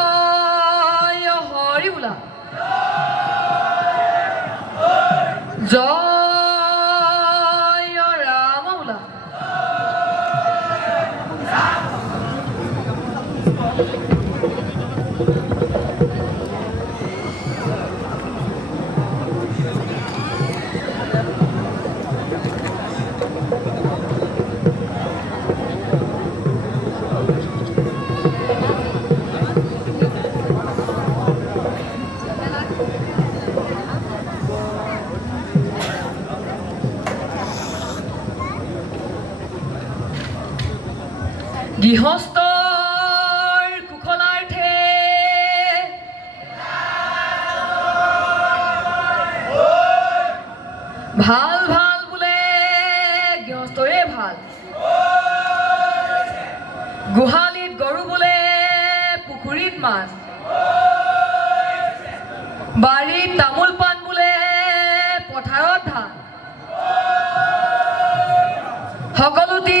জয় হৰি বোলা জয় ৰাম বোলা গৃহস্থৰ কুশলাৰ্থে ভাল ভাল বোলে গৃহস্থৰে ভাল গোহালিত গৰু বোলে পুখুৰীত মাছ বাৰীত তামোল পাণ বোলে পথাৰত ধান সকলোটি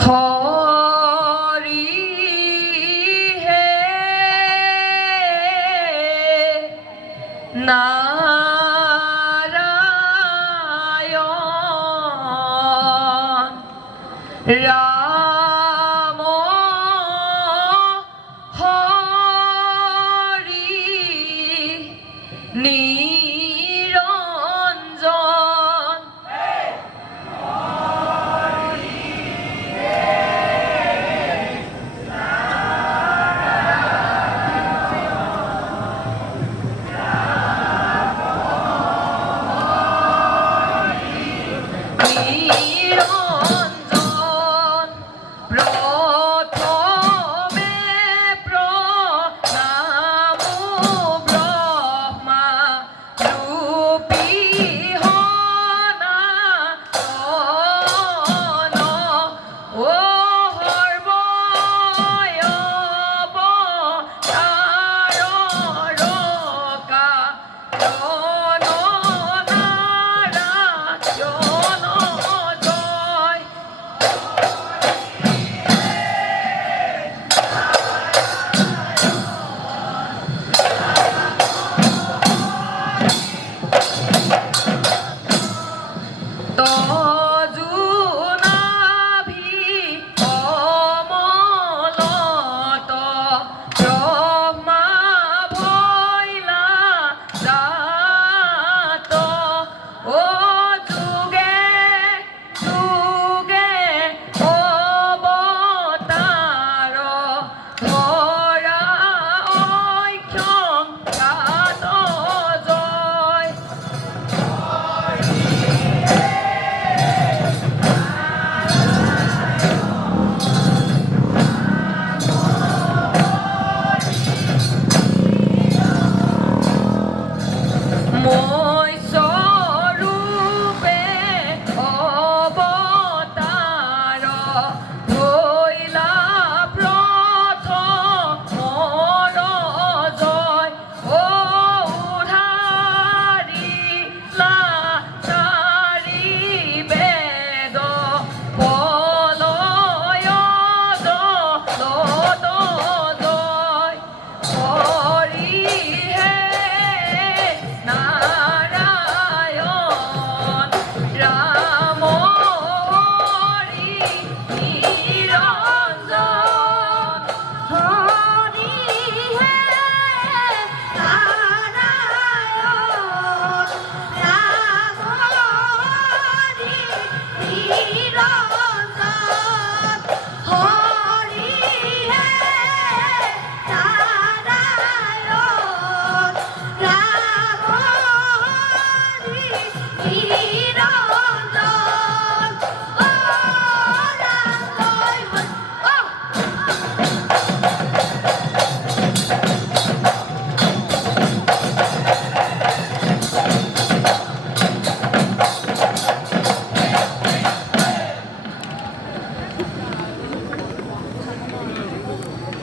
হৰি হে নাৰায়ণ ৰাম হৰি নিৰঞ্জন নিৰঞ্জন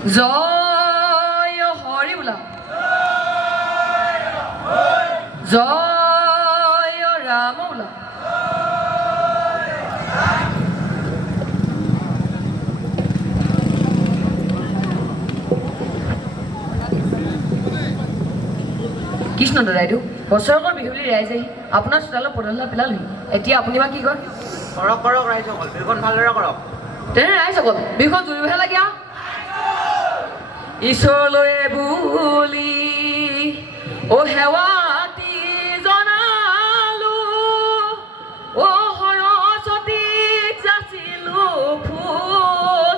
জয় হৰি বোলা জয় ৰাম বোলা কৃষ্ণ দাদাইদেউ বছৰেকৰ বিহুলি ৰাইজ আহি আপোনাৰ চোতালত পদলা পেলালহি এতিয়া আপুনি বা কি কয় কৰক কৰক ৰাইজসকল বিহুখন ভালদৰে কৰক তেনে ৰাইজসকল বিহুখন জুৰিবহে লাগে ঈশ্বৰলৈ বুলি অ সেৱাতি জনালো অ সৰস্বতীক যাচিলো ফুল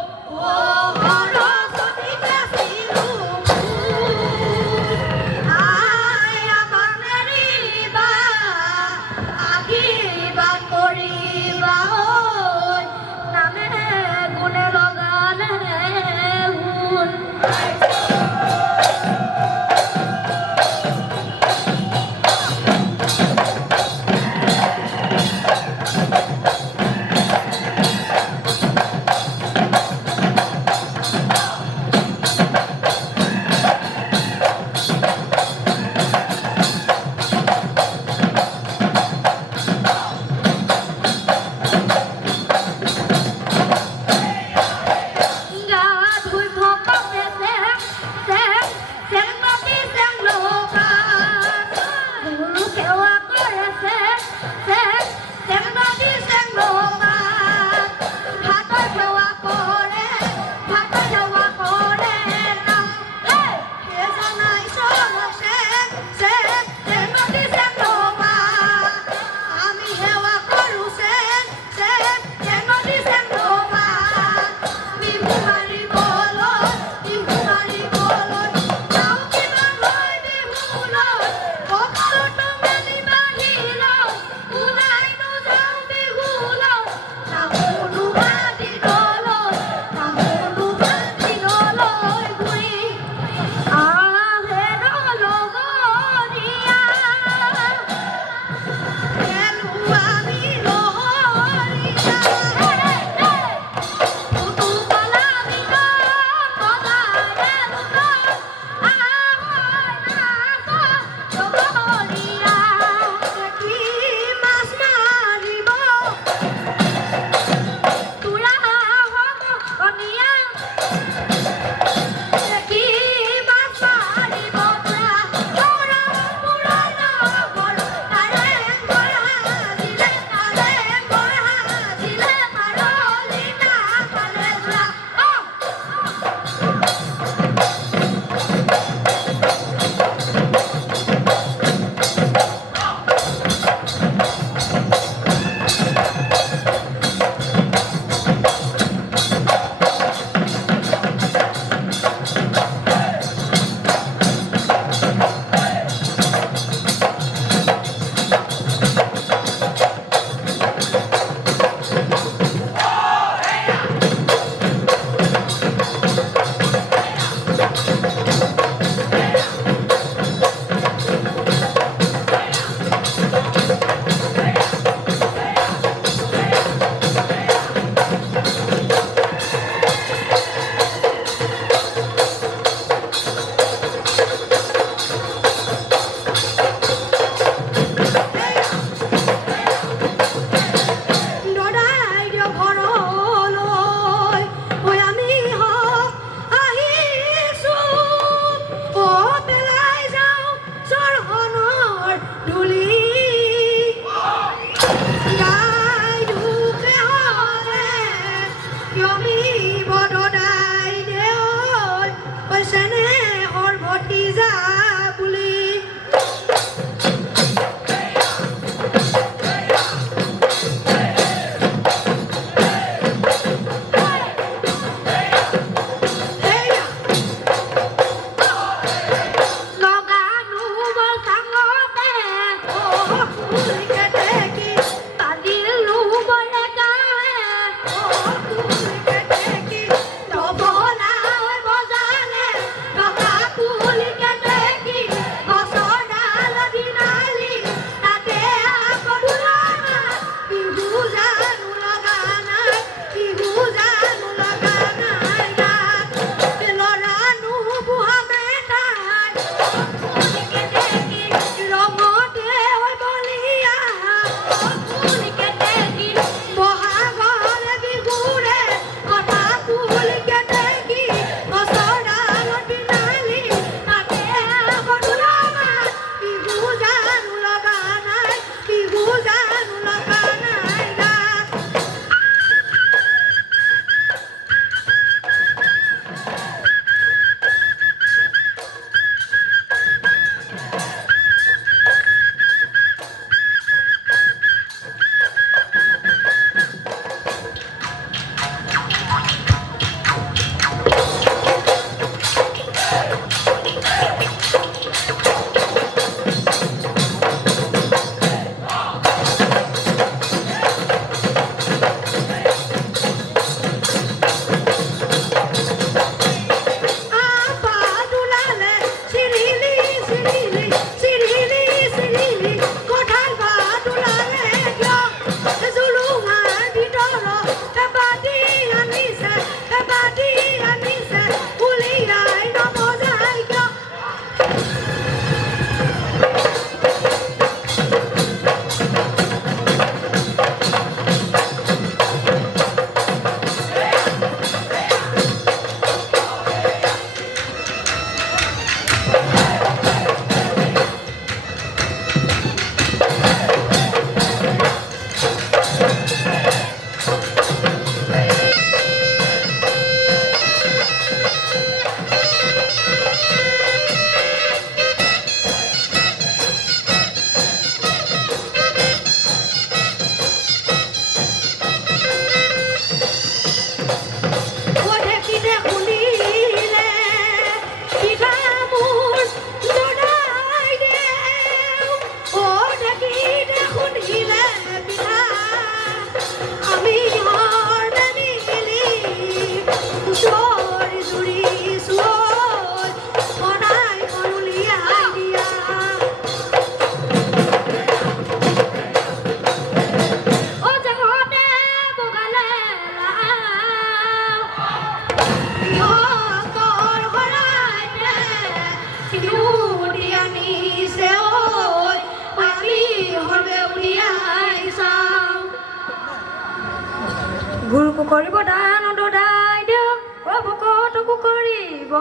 কৰিব দান দদাই দিয়ক ভকতকো কৰিব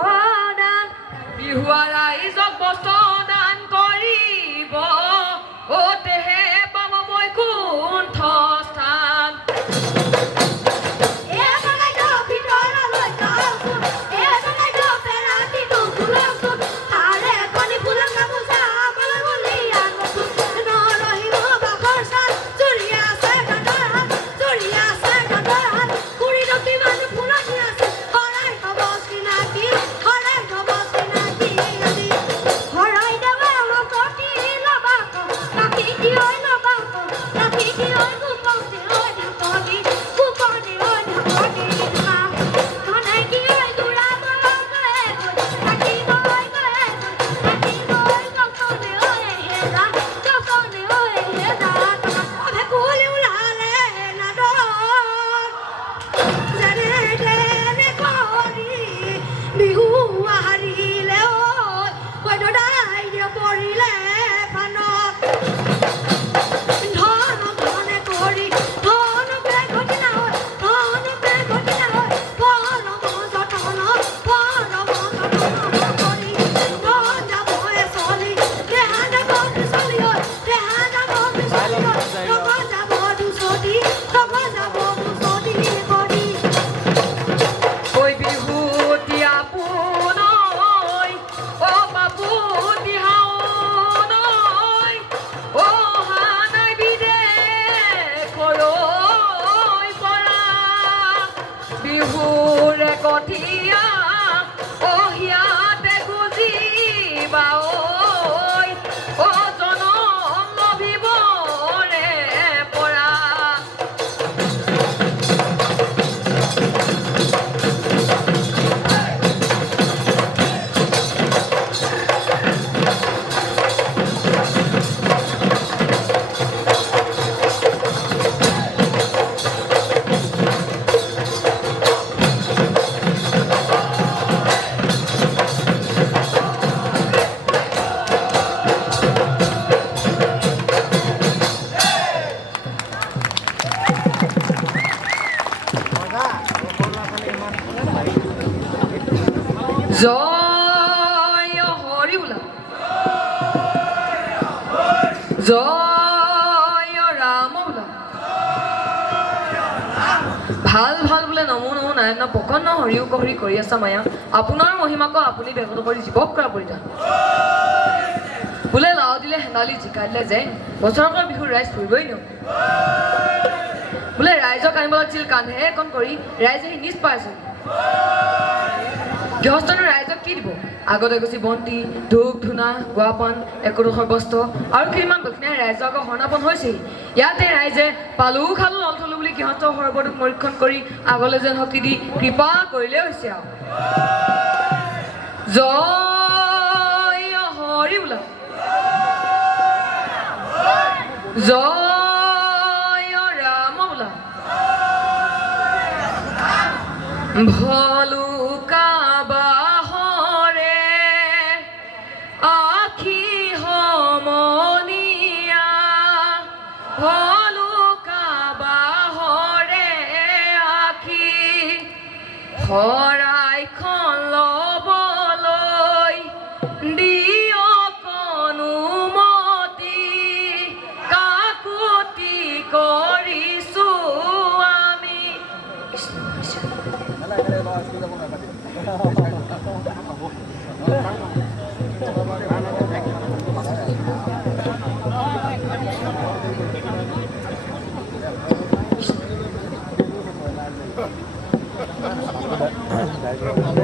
দান বিহুৱা ৰাইজক বস্ত্ৰ দান কৰিব অতেহে পাব মই কুণ্ঠ স্থান জয় হৰি বোলা জয় ৰাম বোলা ভাল ভাল বোলে নমো নমো নাৰায়ণ প্ৰকন্ন হৰিও কহৰি কৰি আছা মায়া আপোনাৰ মহিমাক আপুনি ব্যক্ত কৰি জীৱক কৰা পৰিধান বোলে লাও দিলে হেনালি জিকাই দিলে যে বছৰকৰ বিহুৰ ৰাইজ ফুৰিবই নিওঁ বোলে ৰাইজক আনিব লাগিছিল কান্ধে কণ কৰি ৰাইজে সি নিজ পাইছিল গৃহস্থনো ৰাইজক কি দিব আগতে গুচি বন্তি ধূপ ধূনা গুৱাপান একোডোখৰ বস্ত্ৰ আৰু কিমান দক্ষিণাই ৰাইজৰ আগৰ শৰণাপন হৈছেহি ইয়াতে ৰাইজে পালো খালো নল থলো বুলি গৃহস্থৰ সৰ্বটোক নিৰীক্ষণ কৰি আগলৈ যেন শক্তি দি কৃপা কৰিলে হৈছে আৰু জয় হৰি বোলা জয় ৰাম বোলা ভলুকা বাহৰে আখি সমনীয়া ভলুকা বাহৰে আখি শৰাইখন ল'বলৈ দিয়ক অনুমতি কাকুতি কৰিছো আমি Thank you.